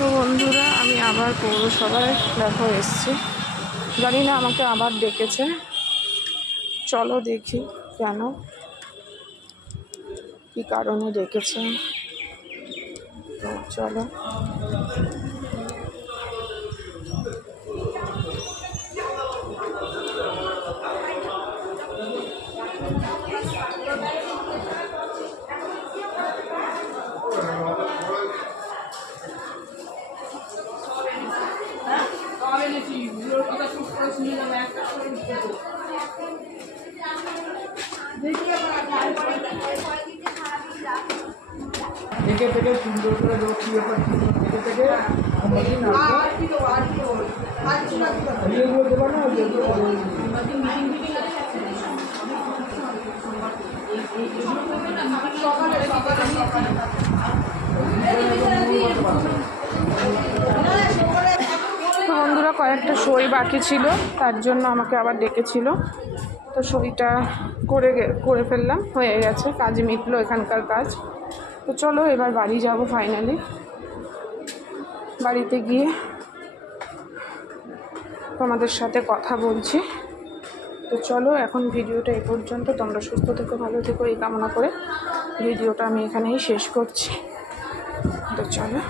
তো বন্ধুরা, আমি আবার পৌরসভায় দেখো এসেছি। জানি না আমাকে আবার ডেকেছে, চলো দেখি কেন, কি কারণে ডেকেছে। তো চলো। থেকে থেকে সুন্দর করে লক্ষ্মী ব্যাপার থেকে থেকে দেবো না। তো বন্ধুরা, কয়েকটা সই বাকি ছিল, তার জন্য আমাকে আবার ডেকেছিল। তো সইটা করে ফেললাম, হয়ে গেছে, কাজ মিটলো এখানকার কাজ। তো চলো এবার বাড়ি যাব। ফাইনালি বাড়িতে গিয়ে তোমাদের সাথে কথা বলছি। তো চলো, এখন ভিডিওটা এই পর্যন্ত। তোমরা সুস্থ থেকো, ভালো থেকো, এই কামনা করে ভিডিওটা আমি এখানেই শেষ করছি। তো চলো।